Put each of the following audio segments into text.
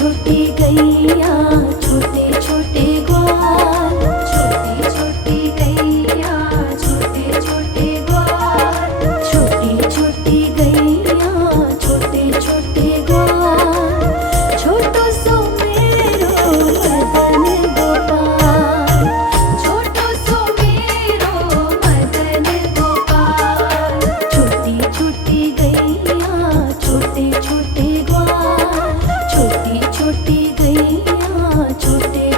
छोटी गैया छोटे छोटे ग्वाल, छोटी छोटी गैया छोटे छोटे ग्वाल, छोटी छोटी गैया छोटे छोटे ग्वाल, छोटो सो मेरो मदन गोपाल, छोटो सो मेरो मदन गोपाल, छोटी छोटी गैया छोटे छोटे ग्वाल, छोटी छोटी गैया छोटे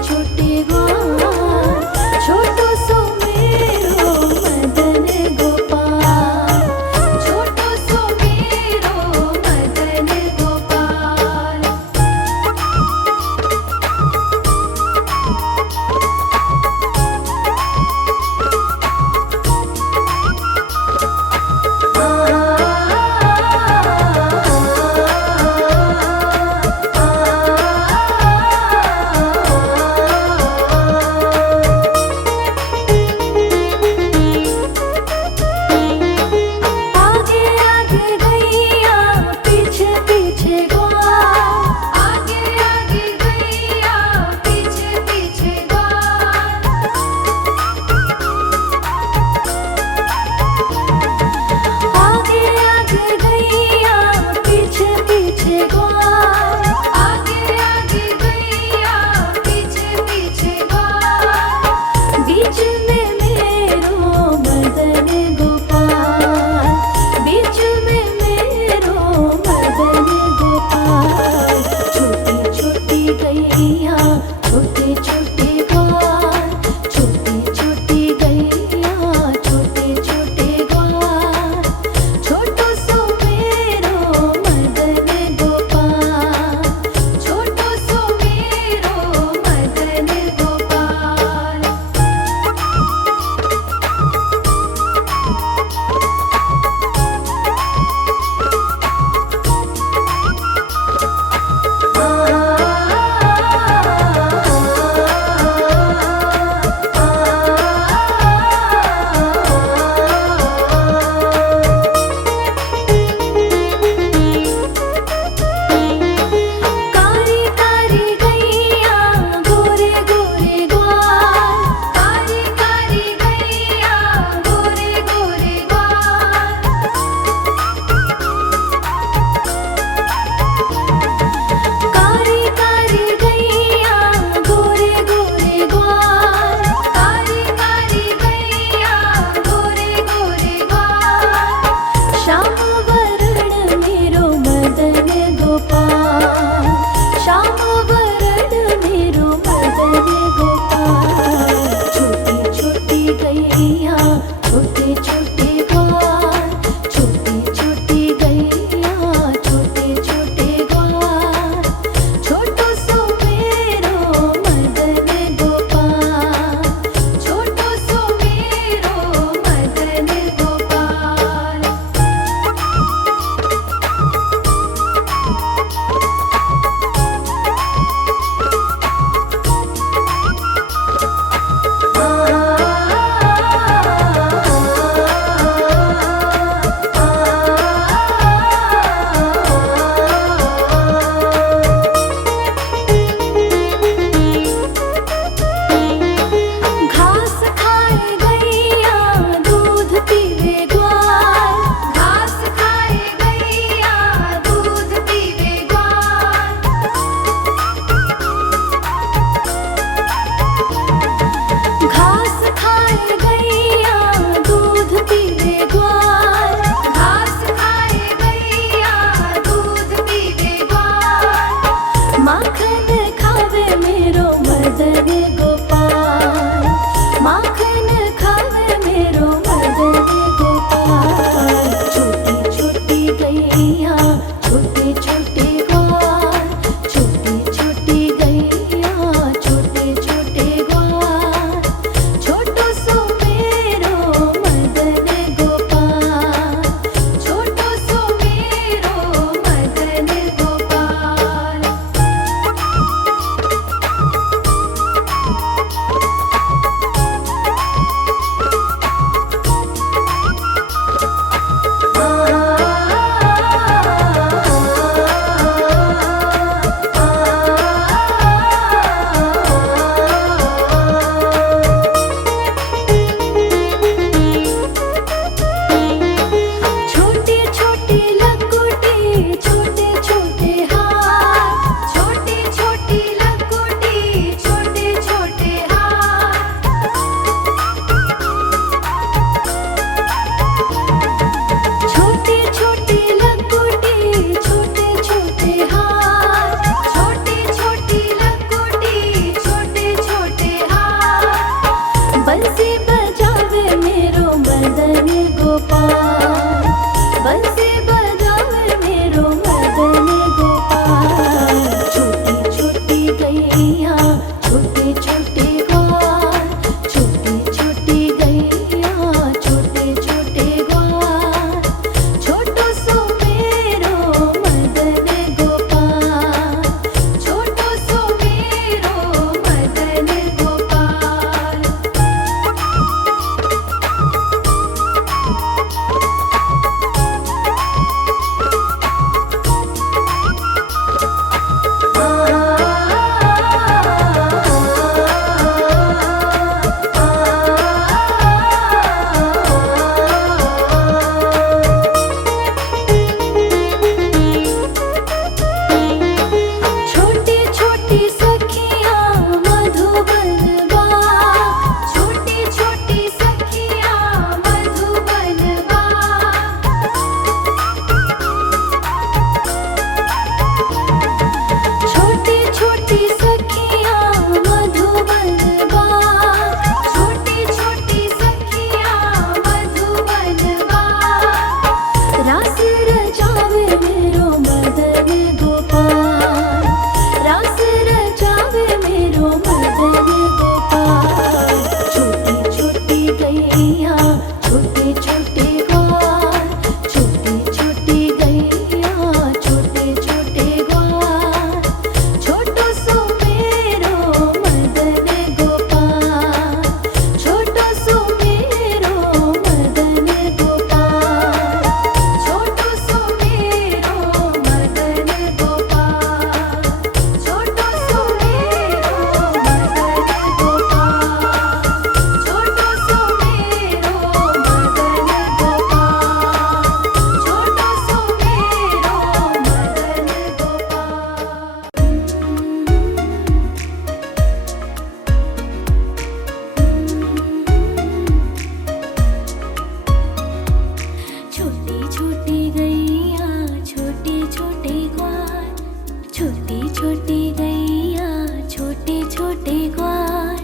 छोटी छोटी गैया छोटे छोटे ग्वाल,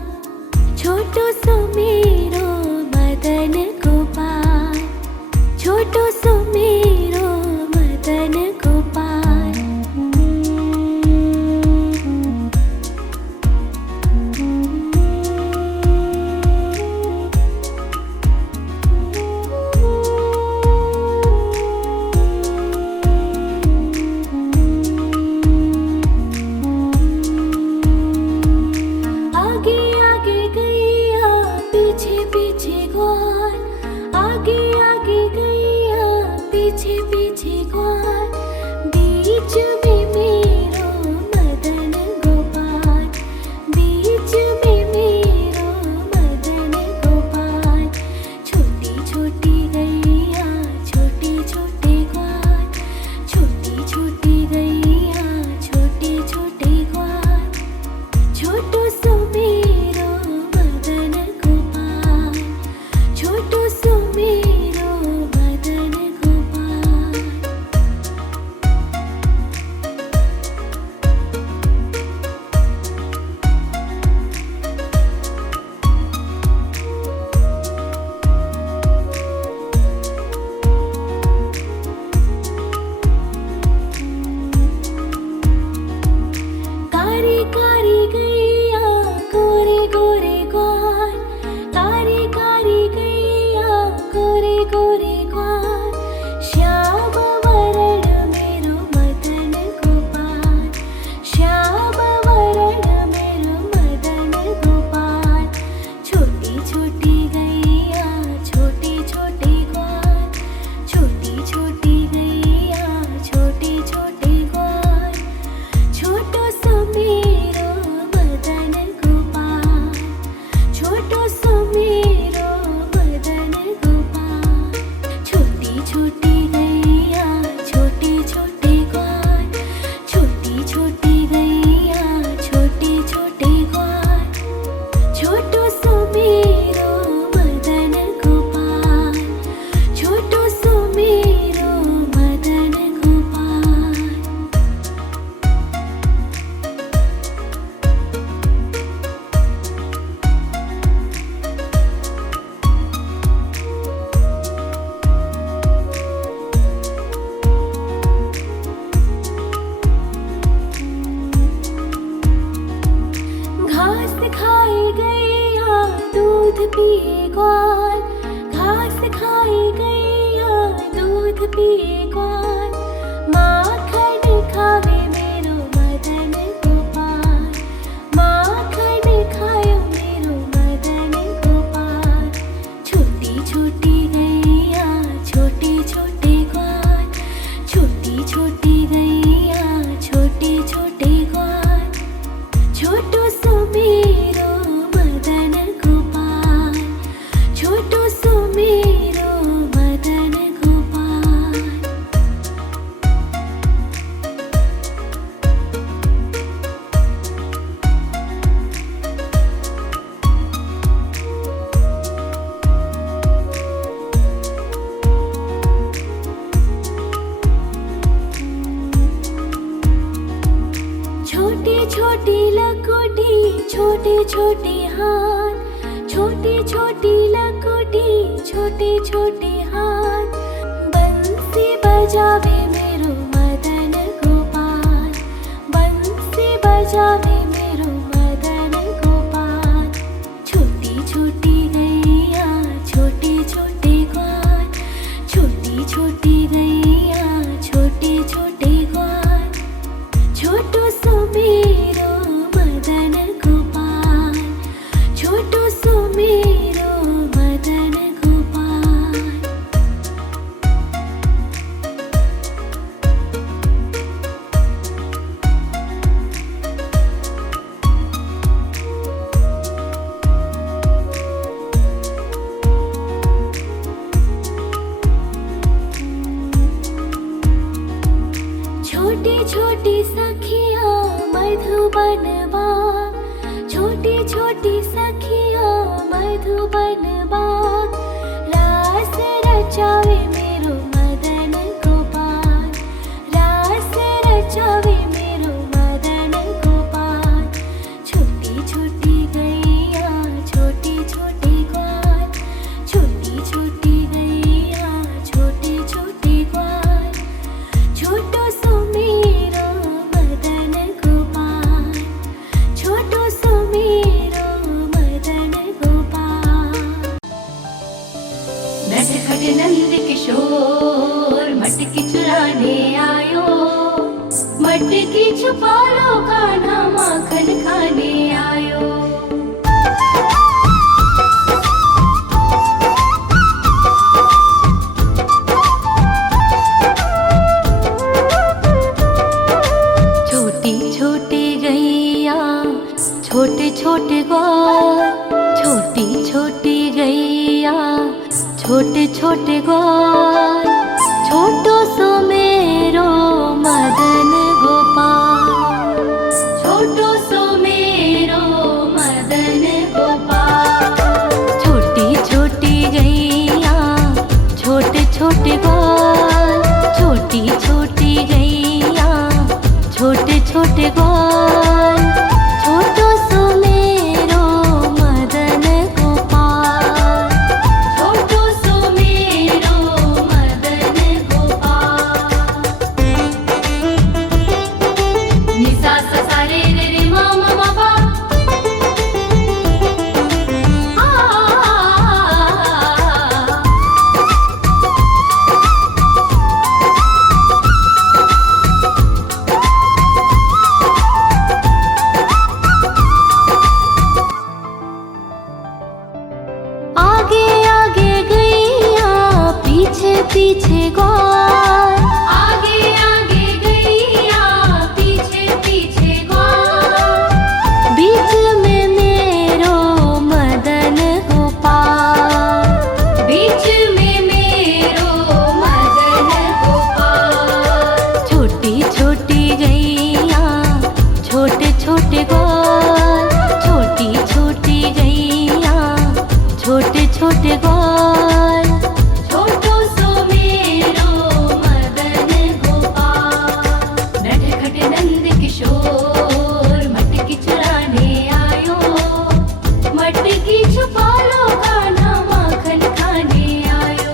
छोटो सो मेरो मदन गोपाल, छोटो सो मेरो मदन गोपाल। आगे आगे गैया पीछे पीछे ग्वाल, आगे आगे गैया पीछे पीछे ग्वाल, बीच में मेरो मदन गोपाल, बीच में मेरो मदन गोपाल। छोटी छोटी गैया छोटे छोटे ग्वाल, छोटी छोटी गैया छोटे छोटे ग्वाल, छोटो सो मेरो मदन गोपाल, छोटो सो मेरो मदन गोपाल। कारी कारी गैया गोरे गोरे ग्वाल, कारी कारी गैया गोरे गोरे ग्वाल, श्याम वरण मेरो मदन गोपाल, श्याम वरण मेरो मदन गोपाल। छोटी छोटी गैया छोटे छोटे ग्वाल, छोटी छोटी गैया छोटे छोटे ग्वाल, छोटो सो मेरो मदन गोपाल, छोटो सो मेरो मदन गोपाल। छोटी छोटी गैया छोटे छोटे ग्वाल, छोटी छोटी गैया छोटे छोटे ग्वाल, छोटो सो मेरो मदन गोपाल, छोटो सो मेरो मदन गोपाल। घास खाए गैया दूध पिए ग्वाल, घास खाए गैया दूध पिए ग्वाल, माखन खावे मेरो मदन गोपाल, माखन खायो मेरो मदन गोपाल। छोटी छोटी गैया छोटे छोटे ग्वाल, छोटी छोटी गैया छोटे छोटे ग्वाल, छोटो सो मेरो मदन गोपाल, छोटो सो मेरो मदन गोपाल। छोटी छोटी लकोटी छोटे छोटे हाथ, छोटी छोटी लकोटी छोटे छोटे हाथ, बंसी बजावे मेरो मदन गोपाल, बंसी बजावे मेरो मदन गोपाल। छोटी छोटी गैया छोटे छोटे ग्वाल, छोटी छोटी गैया छोटे छोटे ग्वाल, छोटो सो मेरो मदन गोपाल, छोटो सो मेरो मदन गोपाल। छोटी छोटी सखिया मधुबन बाग, छोटी छोटी सखिया मधुबन बाग, रास रचावे मेरो मदन गोपाल, रास रचावे मेरो छोटी छोटी गैया छोटे छोटे ग्वाल, छोटी छोटी गैया छोटे छोटे ग्वाल, छोटो सो मेरो मदन गोपाल, छोटो सो मेरो मदन गोपाल। छोटी छोटी गैया छोटे छोटे ग्वाल, छोटी छोटी गैया छोटे छोटे ग्वाल, छोटो सो मेरो मदन गोपाल, छोटो सो मेरो मदन गोपाल। नि सा सा सा रे रे रे मा मा मा पा, आगे आगे गैया पीछे पीछे ग्वाल, आगे आगे गैया पीछे पीछे ग्वाल, बीच में मेरो मदन गोपाल, बीच में मेरो मदन गोपाल। छोटी छोटी गैया छोटे छोटे ग्वाल, छोटी छोटी गैया छोटे छोटे ग्वाल, छोटो सो मेरो मदन गोपाल। नटखट नंद किशोर मटकी चुराने आयो, मटकी छुपा लो कान्हा माखन खाने आयो।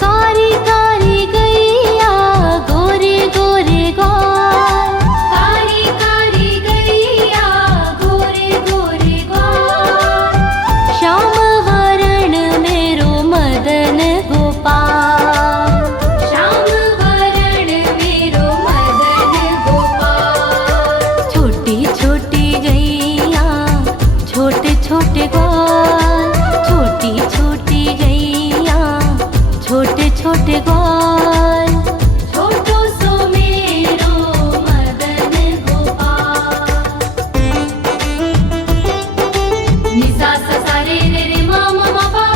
कारी कारी गैया गोरे गोरे ग्वाल, कारी कारी गैया गोरे गोरे ग्वाल, श्याम वरण मेरो मदन गोपाल, श्याम वरण मेरो मदन गोपाल। छोटी छोटी गैया छोटे छोटे ग्वाल, छोटी छोटी गैया छोटे छोटे ग्वाल, छोटो सो मेरो मदन गोपाल। नि सा सा सा रे रे रे मा मा मा पा,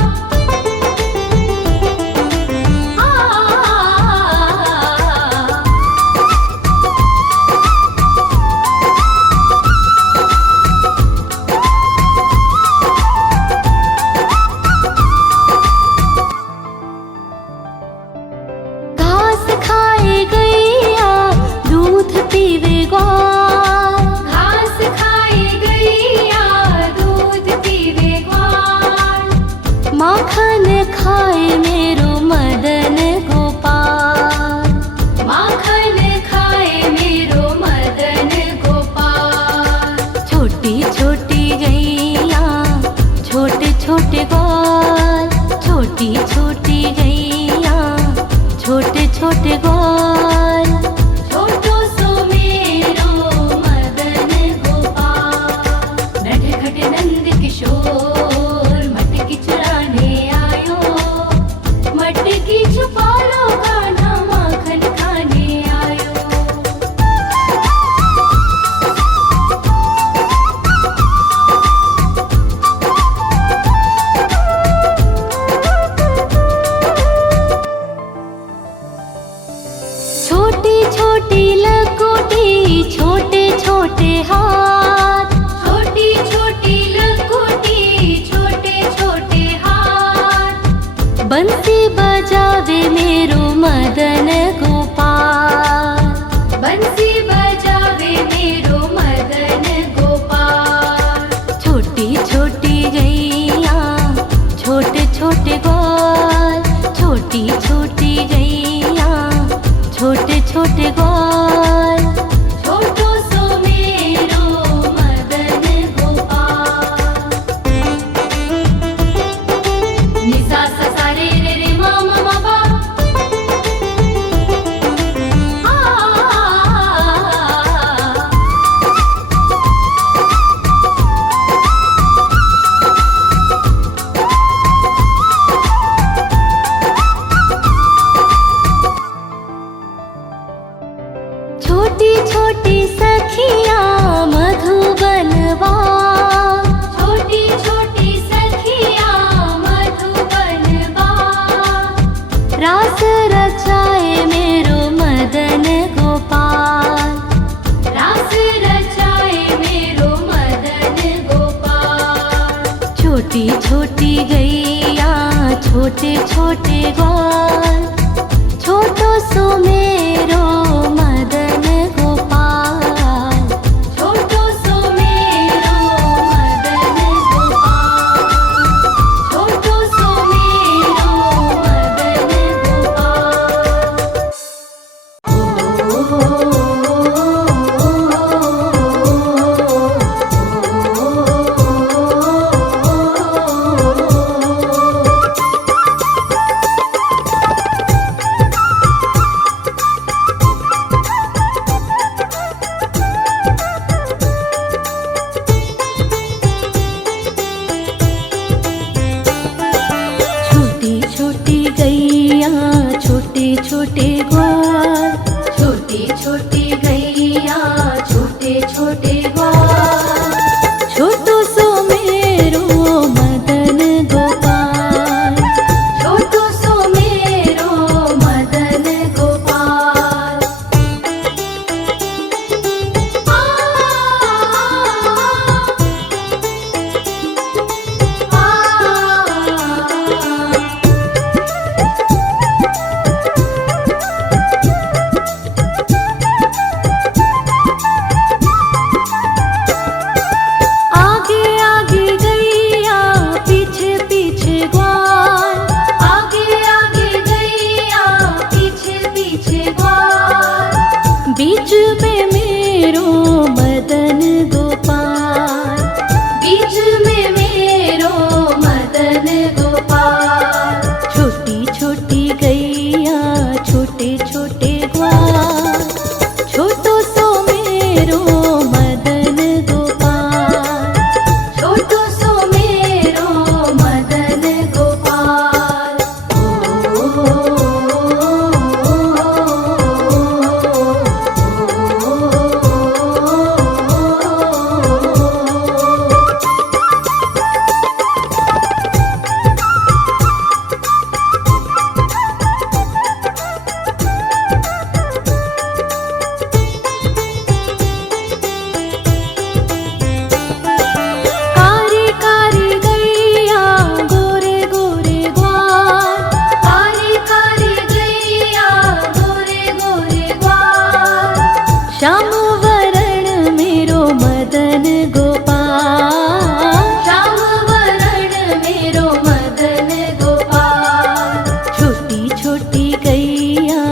घास खाए गैया दूध पीवे ग्वाल, घास खाए गैया दूध पीवे ग्वाल, माखन खाए मेरो मदन गोपाल, माखन खाए मेरो मदन गोपाल। छोटी छोटी गैया छोटे छोटे ग्वाल, छोटी छोटी गैया छोटे छोटे ग्वाल, छोटो सो मेरो मदन गोपाल। नटखट नंद किशोर मटकी चुराने आयो, मटकी छुपा लो कान्हा माखन खाने आयो। छोटी छोटी लकोटी छोटे छोटे हाथ, छोटी छोटी लकोटी छोटे छोटे हाथ, बंसी बजावे मेरो मदन गोपाल, बंसी बजावे मेरो मदन गोपाल। छोटी छोटी गैया छोटे छोटे ग्वाल, छोटी छोटी गैया छोटे छोटे ग्वाल, छोटो सो मेरो मदन गोपाल। नि सा सा सा रे रे रे मा मा मा पा, छोटी गैया छोटे छोटे ग्वाल, छोटो सो मेरो मदन गोपाल, छोटो सो मेरो मदन गोपाल, छोटो सो मेरो मदन छोटी गैया छोटे छोटे ग्वाल, छोटी छोटी गैया छोटे छोटे ग्वाल, छोटो सो मेरो मदन गोपाल, छोटो सो मेरो मदन गोपाल। आगे आगे गैया पीछे पीछे ग्वाल, आगे आगे गैया पीछे पीछे ग्वाल, बीच में मेरो मदन गोपाल, बीच में मेरो मदन गोपाल। छोटी छोटी गैया छोटे छोटे ग्वाल, छोटो सो मेरो मदन गोपाल, छोटो सो मेरो मदन गोपाल। कारी कारी गैया गोरे गोरे ग्वाल, कारी कारी गैया गोरे गोरे ग्वाल, श्याम वरण मेरो मदन गोपाल, श्याम वरण मेरो मदन गोपाल। छोटी छोटी गैया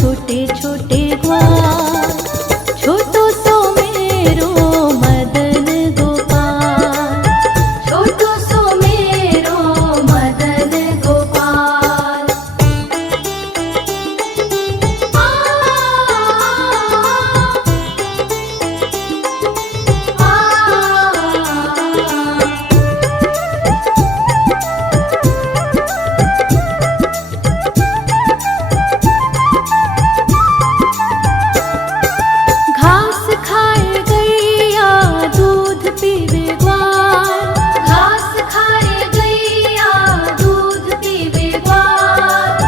छोटे छोटे ग्वाल, छोटो सो मेरो मदन गोपाल, छोटो सो मेरो मदन गोपाल। घास खाए गैया दूध पीवे ग्वाल, घास खाए गैया दूध पीवे ग्वाल,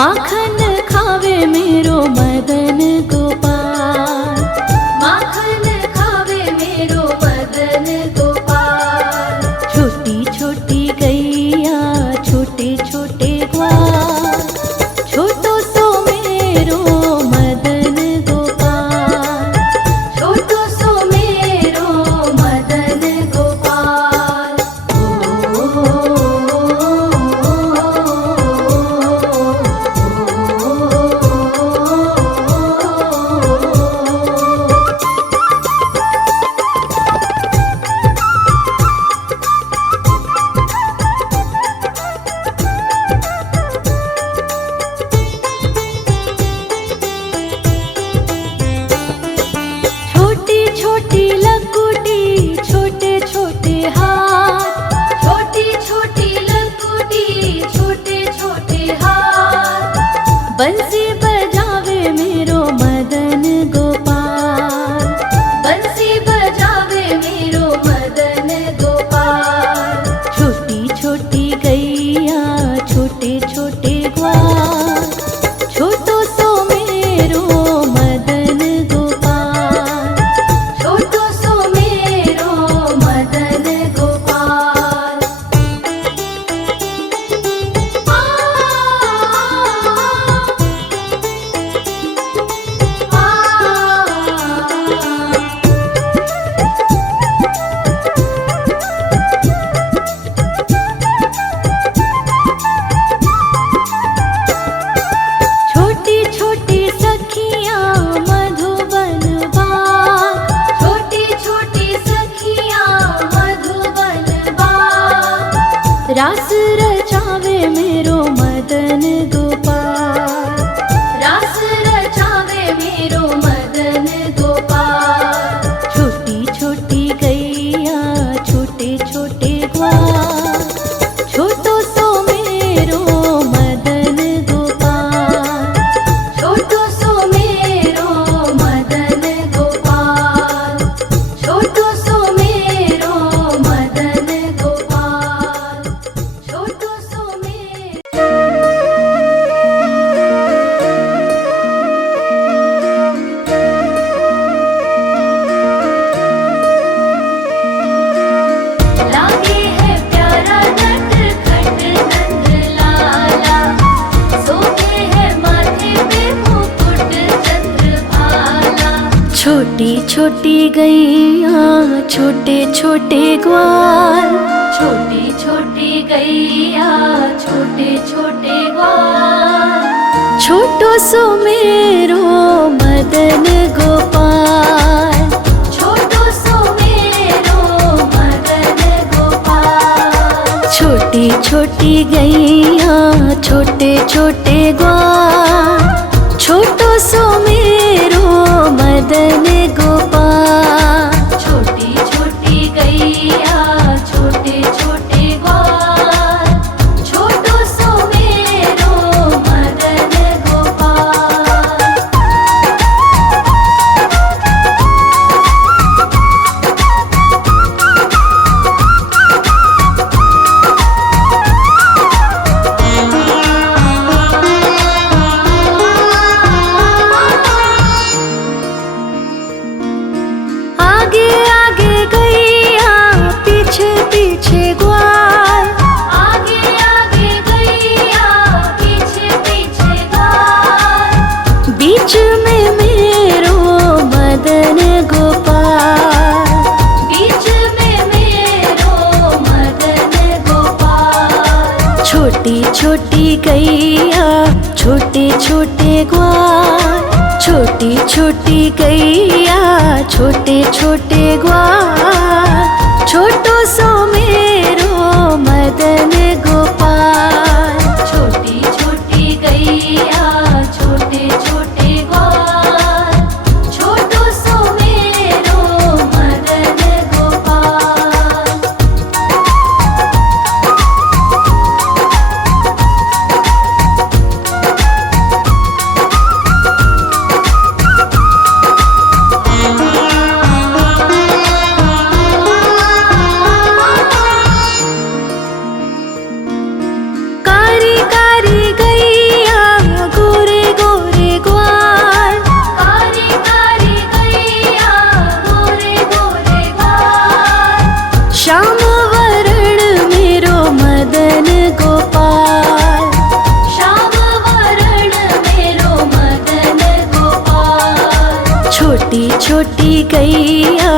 माखन खावे मेरो मदन गोपाल, माखन खावे मेरो मदन गोपाल। छोटी छोटी गैया छोटे छोटे ग्वाल, छोटो सो मेरो मदन गोपाल, छोटो सो मेरो मदन गोपाल। छोटी छोटी लकुटी छोटे छोटे हाथ, छोटी छोटी लकुटी छोटे छोटे हाथ, बंसी बजावे मेरो मदन गोपाल, बंसी बजावे मेरो मदन गोपाल। छोटी छोटी गैया छोटे छोटे ग्वाल, छोटो सो मेरो मदन गोपाल, छोटो सो मेरो मदन गोपाल। रास रचावे मेरो मदन गोपाल, रास रचावे मेरो मदन गोपाल। छोटी छोटी गैया छोटे छोटे ग्वाल, छोटो सो मेरो मदन गोपाल, छोटो सो मेरो मदन गोपाल, छोटो सो मेरो मदन गोपाल, छोटो सो मेरो। लागे है प्यारा नटखट नंद लाला, सोते है माथे पे मुकुट चंद्रभाला। छोटी छोटी गैया छोटे छोटे ग्वाल, छोटी छोटी गैया छोटे छोटे ग्वाल, छोटो सो मेरो मदन गोपाल, छोटो सो मेरो मदन गोपाल। छोटी छोटी गैया छोटे छोटे ग्वाल, छोटो सो मेरो मदन गोपाल, छोटी छोटी गैया छोटे छोटे ग्वाल, छोटो सो मेरो मदन गोपाल। आगे आगे गैया पीछे पीछे ग्वाल, आगे आगे गैया पीछे पीछे ग्वाल, बीच में मेरो मदन गोपाल, बीच में मेरो मदन गोपाल। छोटी छोटी गैया छोटे छोटे ग्वाल, छोटी छोटी गैया छोटे छोटे ग्वाल, छोटो सो मेरो मदन गोपाल, छोटी छोटी गैया छोटे छोटे ग्वाल, छोटो सो मेरो मदन गोपाल। कारी कारी गैया गोरे गोरे ग्वाल, कारी कारी गैया गोरे गोरे ग्वाल, श्याम वरण मेरो मदन गोपाल, श्याम वरण मेरो मदन गोपाल। छोटी छोटी गैया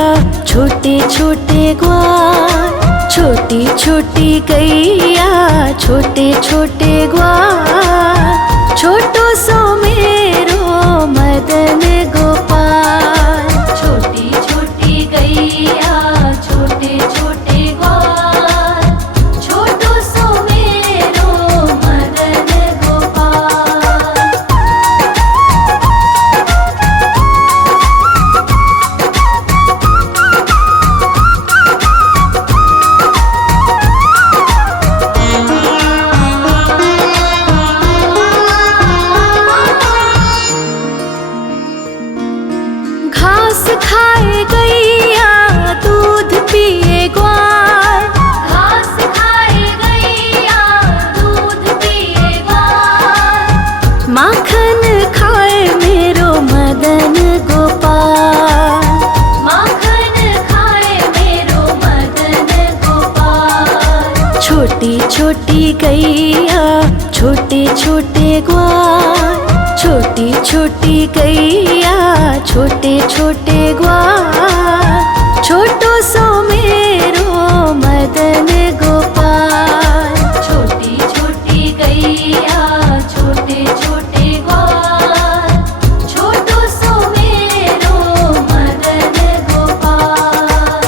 छोटे छोटे ग्वाल, छोटी छोटी गैया छोटे छोटे ग्वाल, छोटो सो मेरो मदन गोपाल, छोटी छोटी गैया छोटे छोटे ग्वाल, छोटो सो मेरो मदन गोपाल। घास खाए गैया दूध पिए ग्वाल, घास खाए गैया दूध पिए ग्वाल, माखन खाए मेरो मदन गोपाल, माखन खाए मेरो मदन गोपाल। छोटी छोटी गैया छोटे छोटे ग्वाल, छोटी छोटी गैया छोटे छोटे ग्वाल, छोटो सो मेरो मदन गोपाल, छोटी छोटी गैया छोटे छोटे ग्वाल, छोटो सो मेरो मदन गोपाल।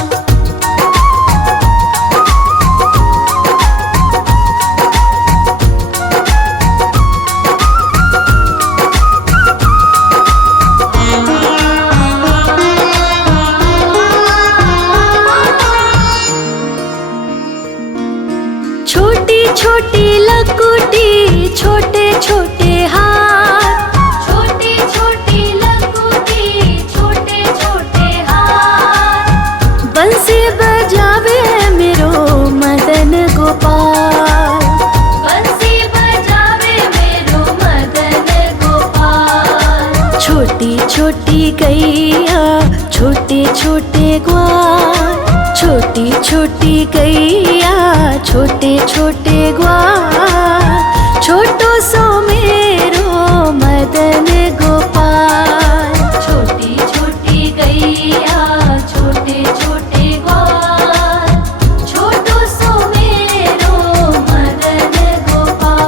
छोटे छोटे हाथ, छोटी छोटी लघुटी, छोटे छोटे हाथ। बंसी बजावे मेरो मदन गोपाल, बंसी बजावे मेरो मदन गोपाल। छोटी छोटी गैया छोटे छोटे ग्वाल, छोटी छोटी गैया छोटे छोटे ग्वाल। छोटो सो मेरो मदन गोपाल, छोटी छोटी गैया छोटे छोटे ग्वाल। छोटो सो मेरो मदन गोपाल।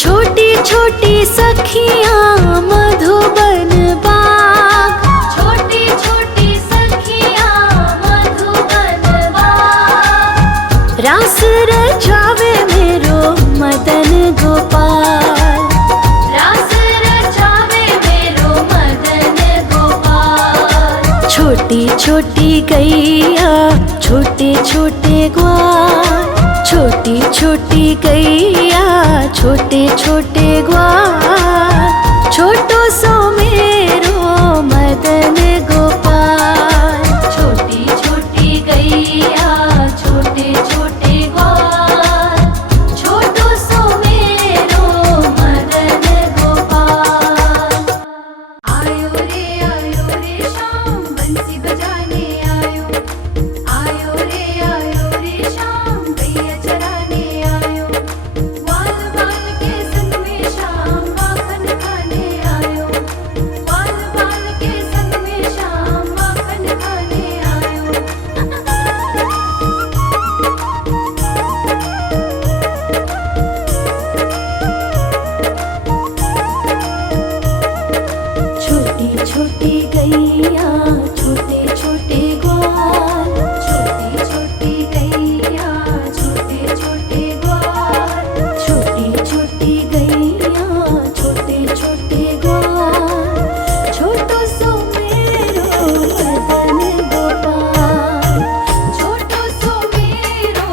छोटी छोटी सखियाँ मधुबन बाग, छोटी छोटी सखियाँ मधुबन बाग। रास रचावे मेरो मदन गोपाल, रास रचावे मेरो मदन गोपाल। छोटी छोटी गैया छोटे छोटे ग्वाल, छोटी छोटी गैया छोटे छोटे ग्वाल। छोटो सो मेरो मदन गोपाल, छोटी छोटी गैया छोटे छोटे ग्वाल। छोटो सो मेरो मदन गोपाल। आयो रे शाम बंसी बजाने आयो। आयो रे शाम गैया चराने आयो। ग्वाल बाल के संग में शाम माखन खाने आयो। ग्वाल बाल के संग में शाम माखन खाने आयो। छोटी छोटी गैया छोटे छोटे ग्वाल, छोटी छोटी गैया छोटे छोटे ग्वाल। छोटी छोटी गैया छोटे छोटे ग्वाल। छोटो सो मेरो मदन गोपाल, छोटो सो मेरो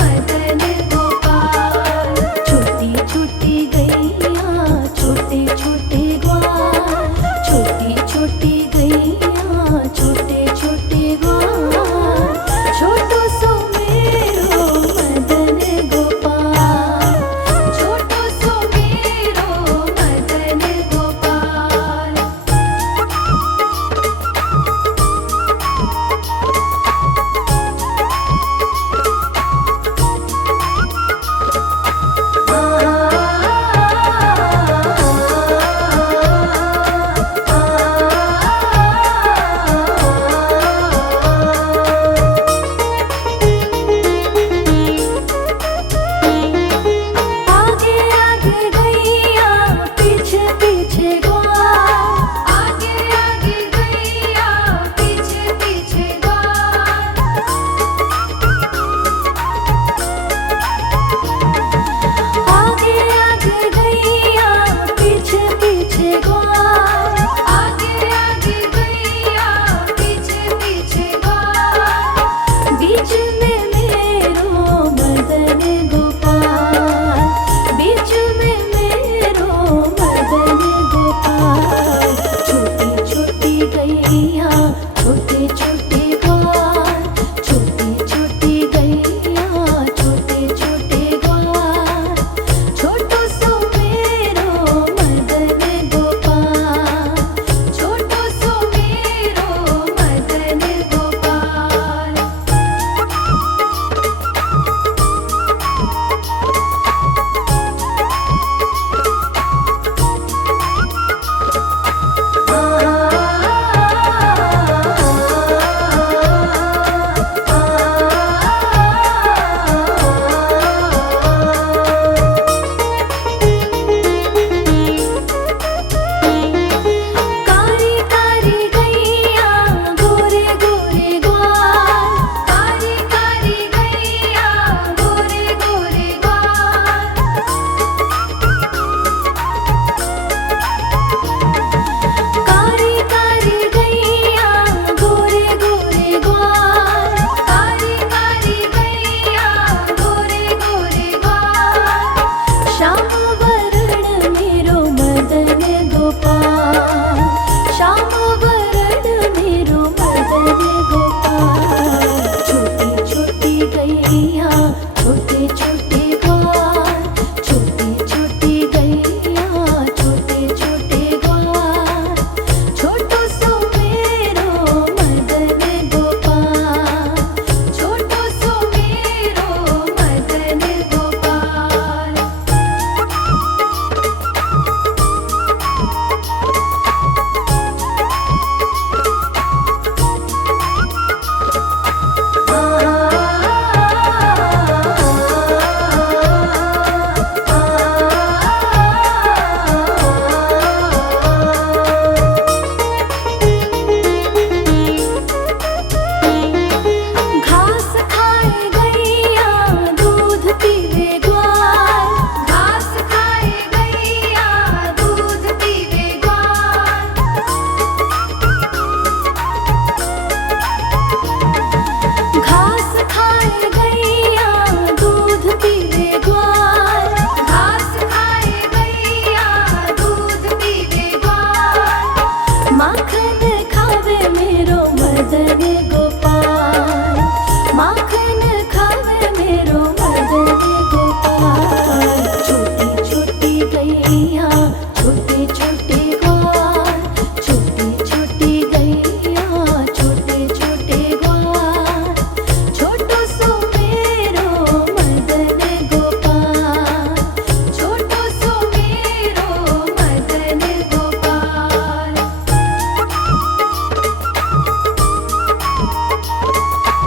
मदन गोपाल। छोटी छोटी गैया छोटे छोटे ग्वाल, छोटी छोटी गैया छोटे छोटे ग्वाल। छोटो सो मेरो मदन गोपाल, छोटो सो मेरो मदन गोपाल। आगे आगे गैया पीछे पीछे ग्वाल, आगे आगे गैया पीछे पीछे ग्वाल। आगे आगे गैया पीछे पीछे ग्वाल। आगे आगे गैया पीछे पीछे ग्वाल। बीच में मेरो मदन गोपाल, बीच में मेरो मदन गोपाल। छोटी छोटी गैया